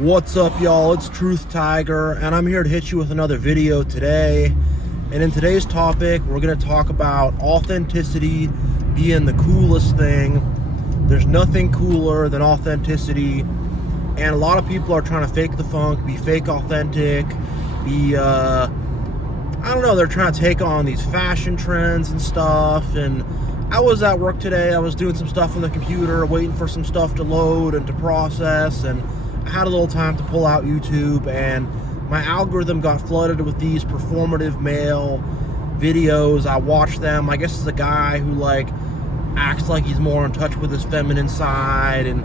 What's up, y'all? It's Truth Tiger, and I'm here to hit you with another video today. And in today's topic, we're going to talk about authenticity being the coolest thing. There's nothing cooler than authenticity, and a lot of people are trying to fake the funk, be fake authentic, I don't know, they're trying to take on these fashion trends and stuff. And I was at work today, I was doing some stuff on the computer, waiting for some stuff to load and to process, and I had a little time to pull out YouTube, and my algorithm got flooded with these performative male videos. I watched them. I guess it's a guy who acts like he's more in touch with his feminine side, and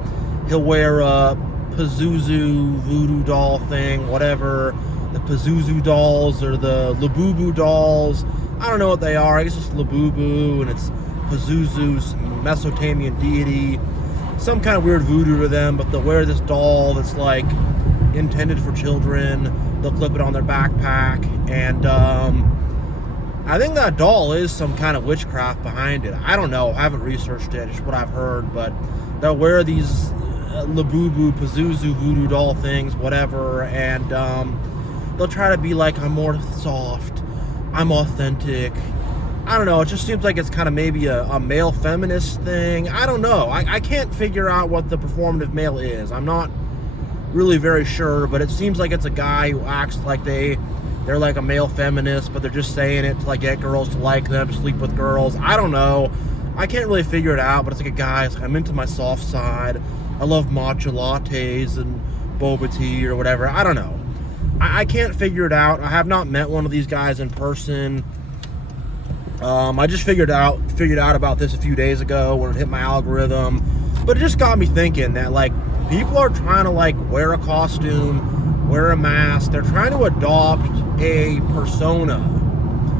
he'll wear a Pazuzu voodoo doll thing, whatever. The Pazuzu dolls or the Labubu dolls. I don't know what they are. I guess it's Labubu, and it's Pazuzu's Mesopotamian deity. Some kind of weird voodoo to them, but they'll wear this doll that's intended for children. They'll clip it on their backpack, and I think that doll is some kind of witchcraft behind it. I don't know. I haven't researched it. Just what I've heard, but they'll wear these Labubu, Pazuzu voodoo doll things, whatever, and they'll try to be like, I'm more soft, I'm authentic. I don't know, it just seems like it's kind of maybe a male feminist thing. I don't know. I can't figure out what the performative male is. I'm not really very sure, but it seems like it's a guy who acts like they're like a male feminist, but they're just saying it to get girls to like them, to sleep with girls. I don't know. I can't really figure it out, but it's like a guy, it's like, I'm into my soft side. I love matcha lattes and boba tea or whatever. I don't know. I can't figure it out. I have not met one of these guys in person. I just figured out about this a few days ago when it hit my algorithm, but it just got me thinking that people are trying to wear a costume, wear a mask. They're trying to adopt a persona.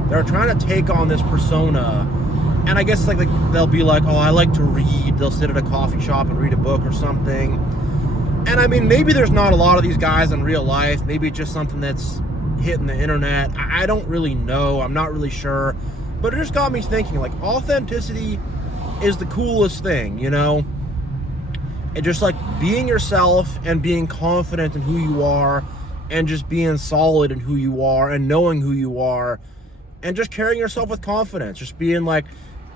They're trying to take on this persona, and I guess they'll be like, oh, I like to read. They'll sit at a coffee shop and read a book or something. And I mean, maybe there's not a lot of these guys in real life. Maybe it's just something that's hitting the internet. I don't really know. I'm not really sure. But it just got me thinking, authenticity is the coolest thing, you know? And just being yourself and being confident in who you are, and just being solid in who you are and knowing who you are, and just carrying yourself with confidence. Just being I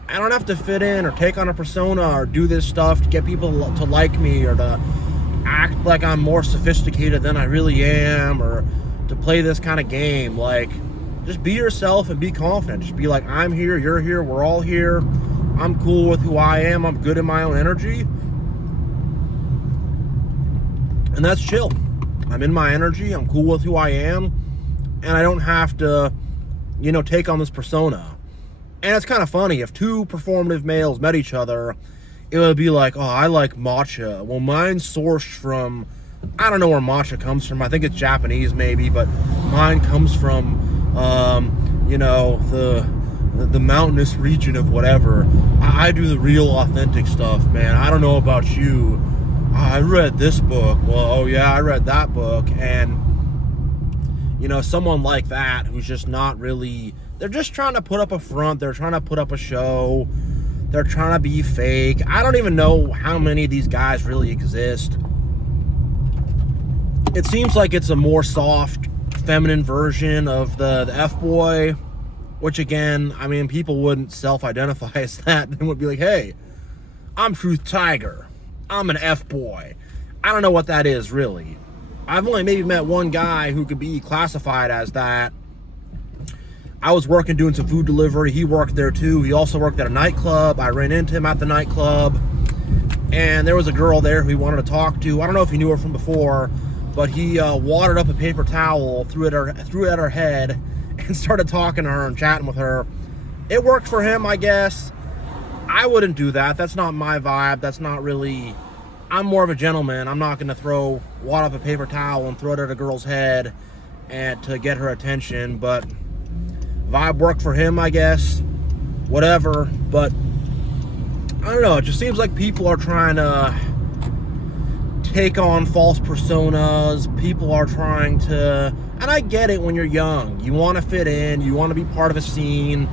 don't have to fit in or take on a persona or do this stuff to get people to like me, or to act like I'm more sophisticated than I really am, or to play this kind of game. Just be yourself and be confident. Just be I'm here, you're here, we're all here. I'm cool with who I am. I'm good in my own energy. And that's chill. I'm in my energy. I'm cool with who I am. And I don't have to, take on this persona. And it's kind of funny. If two performative males met each other, it would be oh, I like matcha. Well, mine's sourced from, I don't know where matcha comes from. I think it's Japanese maybe, but mine comes from the mountainous region of whatever. I do the real authentic stuff, man. I don't know about you. I read this book. Well, oh yeah, I read that book. And someone like that who's just not really, they're just trying to put up a front, they're trying to put up a show, they're trying to be fake. I don't even know how many of these guys really exist. It seems like it's a more soft, feminine version of the F-boy, which again, I mean, people wouldn't self-identify as that. They would be like, hey, I'm Truth Tiger. I'm an F-boy. I don't know what that is, really. I've only maybe met one guy who could be classified as that. I was working doing some food delivery. He worked there too. He also worked at a nightclub. I ran into him at the nightclub, and there was a girl there who he wanted to talk to. I don't know if he knew her from before, but he watered up a paper towel, threw it at her head, and started talking to her and chatting with her. It worked for him, I guess. I wouldn't do that. That's not my vibe. That's not really... I'm more of a gentleman. I'm not going to wad up a paper towel and throw it at a girl's head and to get her attention. But vibe worked for him, I guess. Whatever. But I don't know. It just seems like people are trying to take on false personas. People are trying to, and I get it when you're young. You want to fit in. You want to be part of a scene.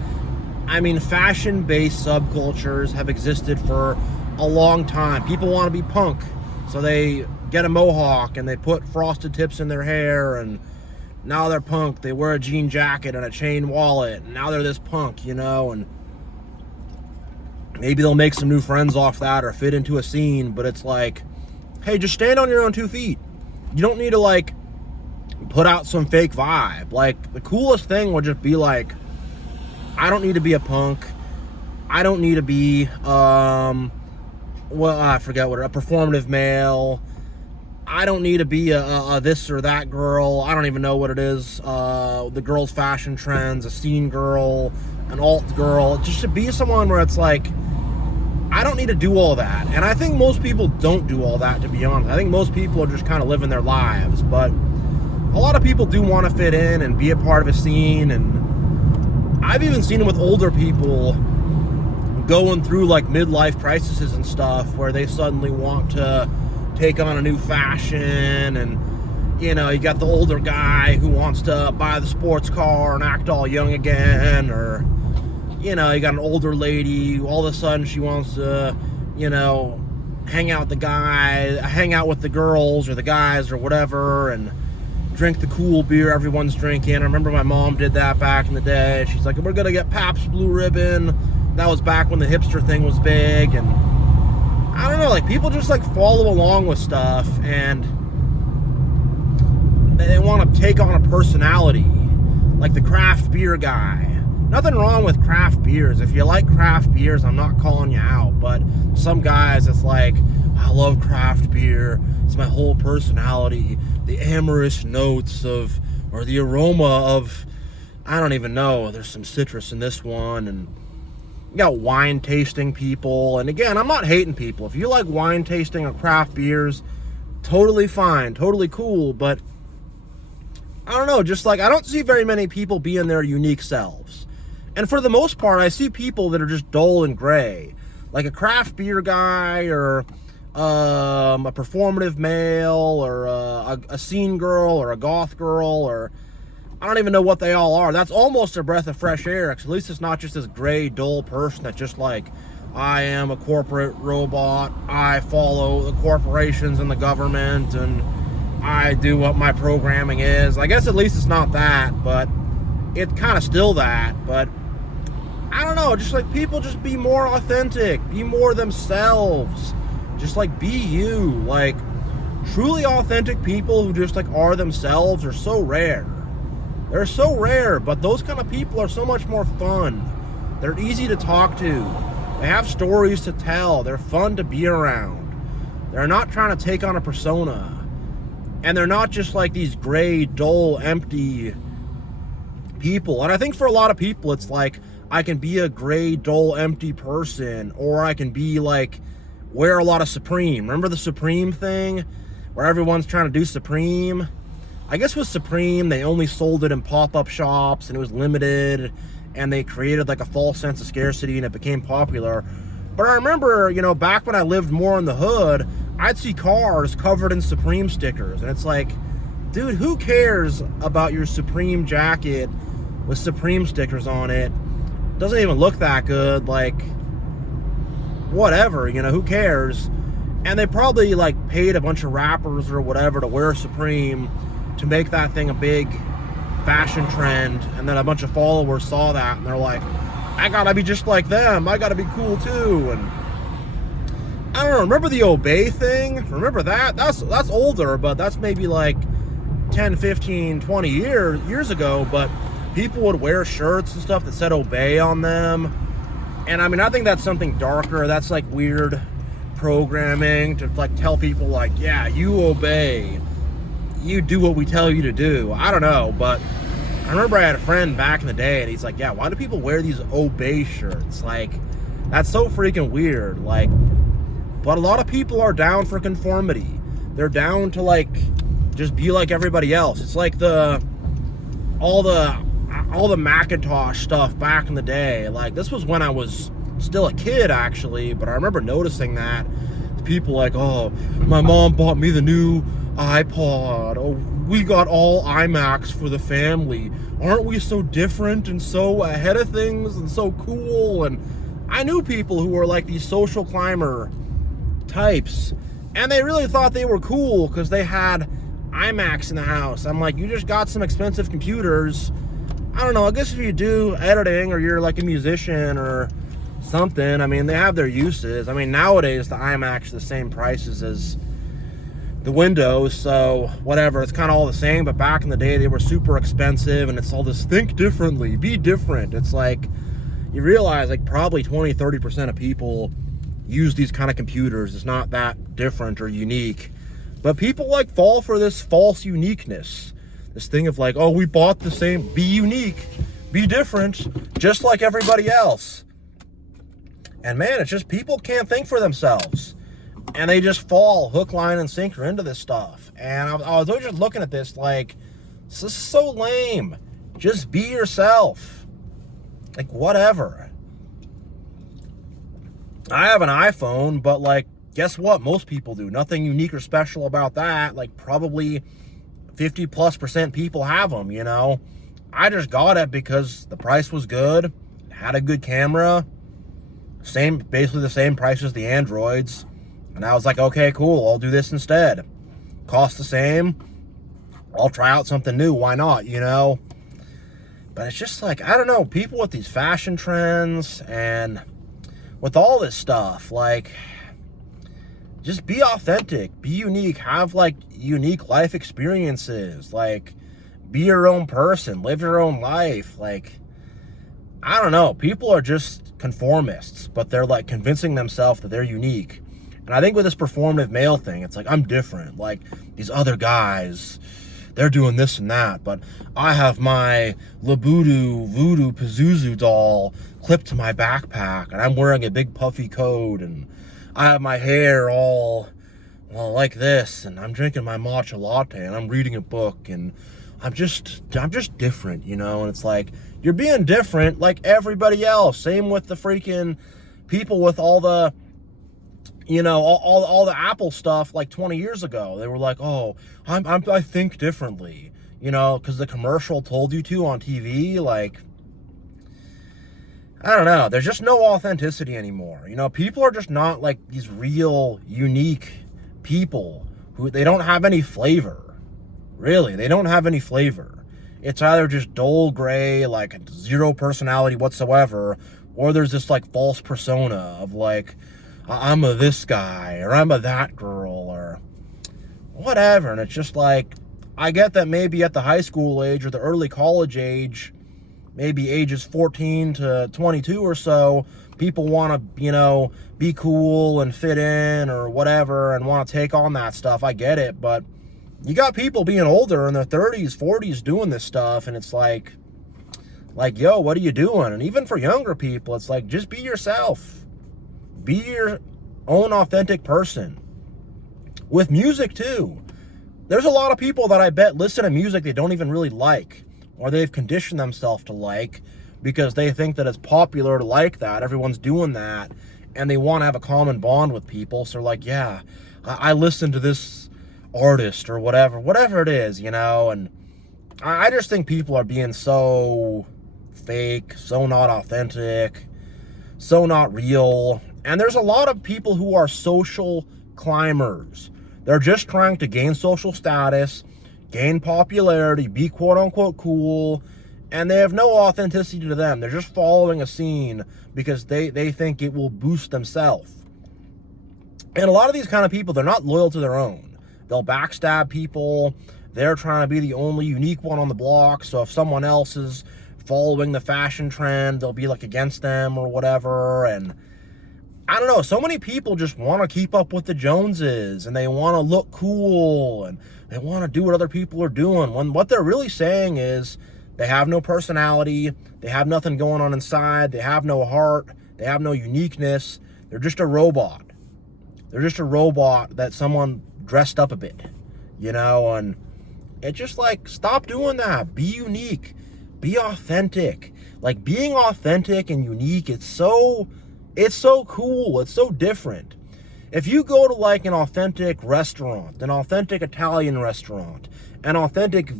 I mean, fashion-based subcultures have existed for a long time. People want to be punk, so they get a mohawk and they put frosted tips in their hair, and now they're punk. They wear a jean jacket and a chain wallet, and now they're this punk, you know, and maybe they'll make some new friends off that or fit into a scene, but it's like, hey, just stand on your own 2 feet. You don't need to, like, put out some fake vibe. Like, the coolest thing would just be like, I don't need to be a punk. I don't need to be, I forget what, a performative male. I don't need to be a this or that girl. I don't even know what it is. The girl's fashion trends, a scene girl, an alt girl. Just to be someone where it's like, I don't need to do all that. And I think most people don't do all that, to be honest. I think most people are just kind of living their lives. But a lot of people do want to fit in and be a part of a scene. And I've even seen it with older people going through like midlife crises and stuff, where they suddenly want to take on a new fashion. And, you know, you got the older guy who wants to buy the sports car and act all young again, or, you know, you got an older lady who all of a sudden she wants to, you know, hang out with the girls or the guys or whatever, and drink the cool beer everyone's drinking. I remember my mom did that back in the day. She's like, we're gonna get Pabst Blue Ribbon. That was back when the hipster thing was big. And I don't know, like, people just like follow along with stuff, and they want to take on a personality, like the craft beer guy. Nothing wrong with craft beers. If you like craft beers, I'm not calling you out, but some guys, it's like, I love craft beer. It's my whole personality. The amorous notes of, or the aroma of, I don't even know. There's some citrus in this one. And you got wine tasting people. And again, I'm not hating people. If you like wine tasting or craft beers, totally fine, totally cool. But I don't know, just like, I don't see very many people being their unique selves. And for the most part, I see people that are just dull and gray. Like a craft beer guy, or a performative male, or a scene girl, or a goth girl, or I don't even know what they all are. That's almost a breath of fresh air, because at least it's not just this gray, dull person that's just like, I am a corporate robot, I follow the corporations and the government, and I do what my programming is. I guess at least it's not that, but it's kind of still that. But I don't know, just like, people just be more authentic, be more themselves, just like be you. Like, truly authentic people who just like are themselves are so rare. They're so rare, but those kind of people are so much more fun. They're easy to talk to. They have stories to tell. They're fun to be around. They're not trying to take on a persona. And they're not just like these gray, dull, empty people. And I think for a lot of people, it's like, I can be a gray, dull, empty person, or I can be like, wear a lot of Supreme. Remember the Supreme thing, where everyone's trying to do Supreme? I guess with Supreme, they only sold it in pop-up shops, and it was limited, and they created like a false sense of scarcity, and it became popular. But I remember, you know, back when I lived more in the hood, I'd see cars covered in Supreme stickers, and it's like, dude, who cares about your Supreme jacket with Supreme stickers on it? Doesn't even look that good. Like, whatever, you know, who cares? And they probably like paid a bunch of rappers or whatever to wear Supreme to make that thing a big fashion trend, and then a bunch of followers saw that and they're like, I gotta be just like them, I gotta be cool too. And I don't know, remember the Obey thing? Remember that? That's older, but that's maybe like 10, 15, 20 years ago. But people would wear shirts and stuff that said Obey on them. And I mean, I think that's something darker. That's like weird programming to like tell people like, yeah, you obey. You do what we tell you to do. I don't know, but I remember I had a friend back in the day, and he's like, yeah, why do people wear these Obey shirts? Like, that's so freaking weird. Like, but a lot of people are down for conformity. They're down to like just be like everybody else. It's like all the Macintosh stuff back in the day. Like, this was when I was still a kid, actually, but I remember noticing that people like, oh, my mom bought me the new iPod. Oh, we got all iMacs for the family. Aren't we so different and so ahead of things and so cool? And I knew people who were like these social climber types, And they really thought they were cool because they had iMacs in the house. I'm like, you just got some expensive computers. I don't know, I guess if you do editing or you're like a musician or something, I mean, they have their uses. I mean, nowadays the iMacs are the same prices as the Windows, so whatever, it's kind of all the same. But back in the day, they were super expensive, and it's all this think differently, be different. It's like, you realize like probably 20-30% of people use these kind of computers. It's not that different or unique, but people like fall for this false uniqueness, this thing of like, oh, we bought the same, be unique, be different, just like everybody else. And man, it's just people can't think for themselves, and they just fall hook, line, and sinker into this stuff. And I was always just looking at this like, this is so lame. Just be yourself. Like, whatever. I have an iPhone, but like, guess what? Most people do. Nothing unique or special about that. Like, probably 50+% people have them, you know? I just got it because the price was good, had a good camera, basically the same price as the Androids. And I was like, okay, cool, I'll do this instead. Cost the same. I'll try out something new. Why not, you know? But it's just like, I don't know, people with these fashion trends and with all this stuff, like, just be authentic, be unique, have like unique life experiences, like, be your own person, live your own life. Like, I don't know, people are just conformists, but they're like convincing themselves that they're unique. And I think with this performative male thing, it's like, I'm different, like these other guys, they're doing this and that, but I have my Labubu Voodoo Pazuzu doll clipped to my backpack, and I'm wearing a big puffy coat, and I have my hair all, well, like this, and I'm drinking my matcha latte, and I'm reading a book, and I'm just different, you know? And it's like, you're being different like everybody else. Same with the freaking people with all the, you know, all the Apple stuff like 20 years ago. They were like, oh, I think differently, you know, because the commercial told you to on TV. Like, I don't know. There's just no authenticity anymore. You know, people are just not like these real, unique people who, they don't have any flavor. Really, they don't have any flavor. It's either just dull gray, like zero personality whatsoever, or there's this like false persona of like, I'm a this guy, or I'm a that girl, or whatever. And it's just like, I get that maybe at the high school age or the early college age, maybe ages 14 to 22 or so, people want to, you know, be cool and fit in or whatever and want to take on that stuff. I get it, but you got people being older in their 30s, 40s doing this stuff, and it's like, yo, what are you doing? And even for younger people, it's like, just be yourself. Be your own authentic person. With music, too. There's a lot of people that I bet listen to music they don't even really like, or they've conditioned themselves to like, because they think that it's popular to like that. Everyone's doing that, and they want to have a common bond with people. So they're like, yeah, I listen to this artist or whatever it is, you know. And I just think people are being so fake, so not authentic, so not real. And there's a lot of people who are social climbers. They're just trying to gain social status, gain popularity, be quote-unquote cool, and they have no authenticity to them. They're just following a scene because they think it will boost themselves. And a lot of these kind of people, they're not loyal to their own. They'll backstab people. They're trying to be the only unique one on the block, so if someone else is following the fashion trend, they'll be like against them or whatever. And I don't know, so many people just want to keep up with the Joneses, and they want to look cool, and they want to do what other people are doing, when what they're really saying is they have no personality, they have nothing going on inside, they have no heart, they have no uniqueness. They're just a robot. They're just a robot that someone dressed up a bit, you know. And it's just like, stop doing that. Be unique. Be authentic. Like, being authentic and unique, it's so cool. It's so different. If you go to like an authentic restaurant, an authentic Italian restaurant, an authentic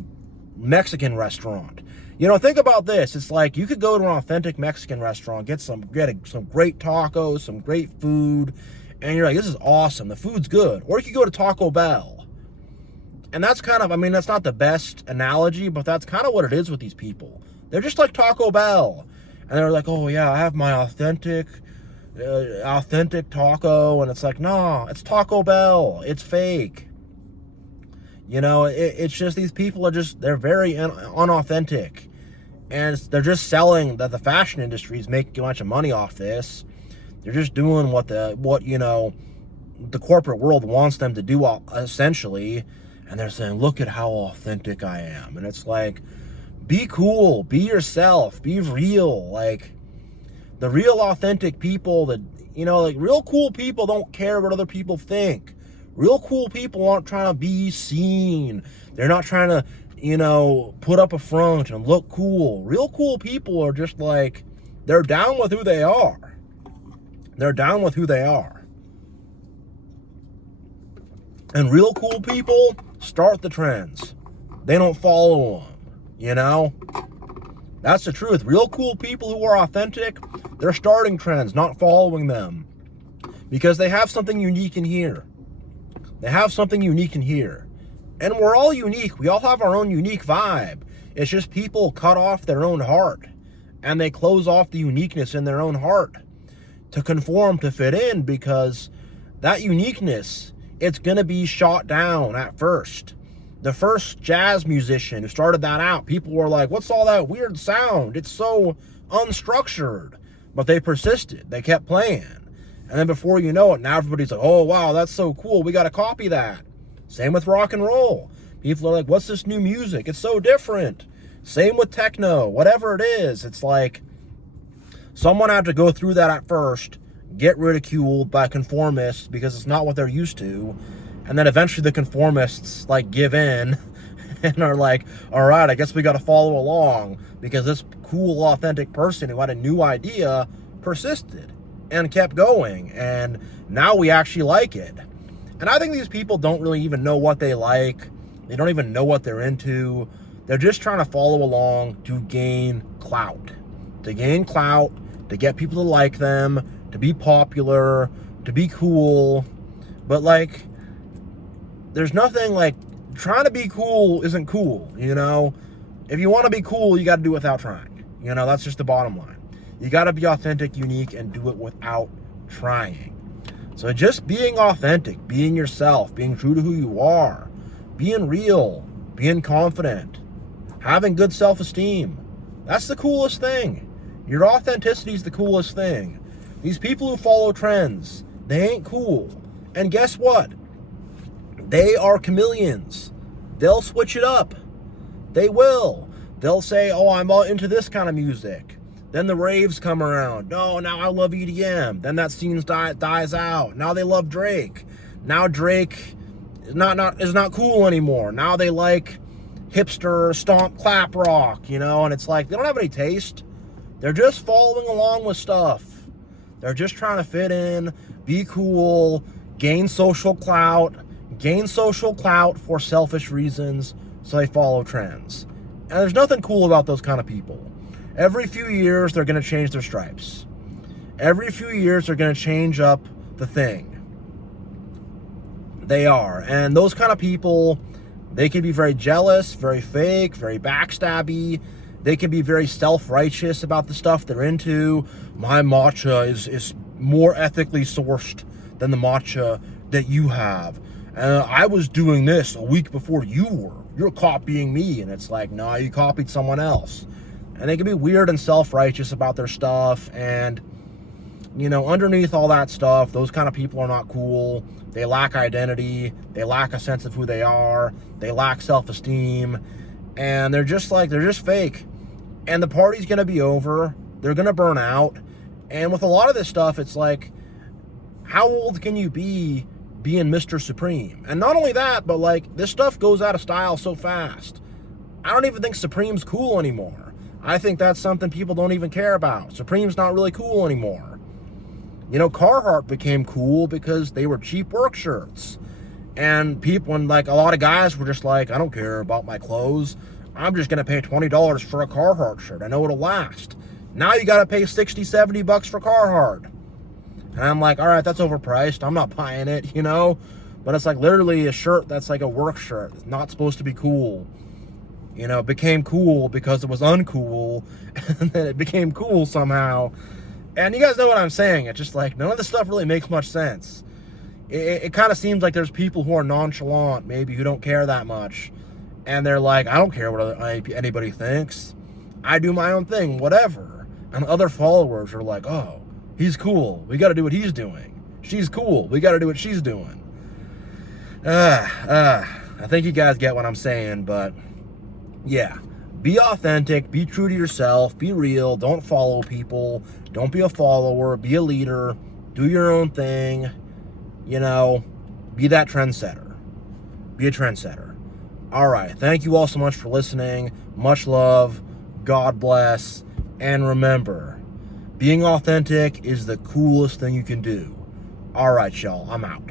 Mexican restaurant, you know, think about this. It's like, you could go to an authentic Mexican restaurant, get some great tacos, some great food, and you're like, this is awesome, the food's good. Or you could go to Taco Bell. And that's kind of, I mean, that's not the best analogy, but that's kind of what it is with these people. They're just like Taco Bell. And they're like, oh yeah, I have my authentic taco. And it's like, no, it's Taco Bell. It's fake. You know, it's just these people are just, they're very unauthentic. And they're just selling that the fashion industry is making a bunch of money off this. They're just doing what the corporate world wants them to do, essentially. And they're saying, look at how authentic I am. And it's like, be cool, be yourself, be real. Like, the real authentic people that, like real cool people don't care what other people think. Real cool people aren't trying to be seen. They're not trying to, put up a front and look cool. Real cool people are just like, they're down with who they are. They're down with who they are. And real cool people start the trends. They don't follow them, That's the truth. Real cool people who are authentic, they're starting trends, not following them. Because they have something unique in here. They have something unique in here. And we're all unique. We all have our own unique vibe. It's just people cut off their own heart. And they close off the uniqueness in their own heart to conform, to fit in, because that uniqueness, it's going to be shot down at first. The first jazz musician who started that out, people were like, what's all that weird sound? It's so unstructured. But they persisted. They kept playing. And then before you know it, now everybody's like, oh, wow, that's so cool. We got to copy that. Same with rock and roll. People are like, what's this new music? It's so different. Same with techno, whatever it is. It's like someone had to go through that at first, get ridiculed by conformists because it's not what they're used to. And then eventually the conformists like give in and are like, all right, I guess we got to follow along because this cool, authentic person who had a new idea persisted and kept going. And now we actually like it. And I think these people don't really even know what they like. They don't even know what they're into. They're just trying to follow along to gain clout. To gain clout, to get people to like them, to be popular, to be cool. But like, there's nothing like, trying to be cool isn't cool, If you want to be cool, you got to do it without trying. That's just the bottom line. You got to be authentic, unique, and do it without trying. So just being authentic, being yourself, being true to who you are, being real, being confident, having good self-esteem. That's the coolest thing. Your authenticity is the coolest thing. These people who follow trends, they ain't cool. And guess what? They are chameleons. They'll switch it up. They will. They'll say, oh, I'm all into this kind of music. Then the raves come around. No, now I love EDM. Then that scene dies out. Now they love Drake. Now Drake is not cool anymore. Now they like hipster stomp clap rock, and it's like they don't have any taste. They're just following along with stuff. They're just trying to fit in, be cool, gain social clout for selfish reasons, so they follow trends. And there's nothing cool about those kind of people. Every few years, they're going to change their stripes. Every few years, they're going to change up the thing. They are. And those kind of people, they can be very jealous, very fake, very backstabby. They can be very self-righteous about the stuff they're into. My matcha is more ethically sourced than the matcha that you have. I was doing this a week before you were. You're copying me. And it's like, no, you copied someone else. And they can be weird and self-righteous about their stuff. And, underneath all that stuff, those kind of people are not cool. They lack identity. They lack a sense of who they are. They lack self-esteem. And they're just fake. And the party's going to be over. They're going to burn out. And with a lot of this stuff, it's like, how old can you be being Mr. Supreme? And not only that, but like, this stuff goes out of style so fast. I don't even think Supreme's cool anymore. I think that's something people don't even care about. Supreme's not really cool anymore. Carhartt became cool because they were cheap work shirts. And people, and like a lot of guys were just like, I don't care about my clothes. I'm just going to pay $20 for a Carhartt shirt. I know it'll last. Now you got to pay $60, $70 for Carhartt. And I'm like, all right, that's overpriced. I'm not buying it, you know? But it's like literally a shirt that's like a work shirt. It's not supposed to be cool. You know, it became cool because it was uncool, and then it became cool somehow. And you guys know what I'm saying. It's just like, none of this stuff really makes much sense. It kind of seems like there's people who are nonchalant, maybe, who don't care that much. And they're like, I don't care what anybody thinks. I do my own thing, whatever. And other followers are like, oh, he's cool. We got to do what he's doing. She's cool. We got to do what she's doing. I think you guys get what I'm saying, but yeah. Be authentic. Be true to yourself. Be real. Don't follow people. Don't be a follower. Be a leader. Do your own thing. You know, be that trendsetter. Be a trendsetter. All right. Thank you all so much for listening. Much love. God bless. And remember, being authentic is the coolest thing you can do. All right, y'all. I'm out.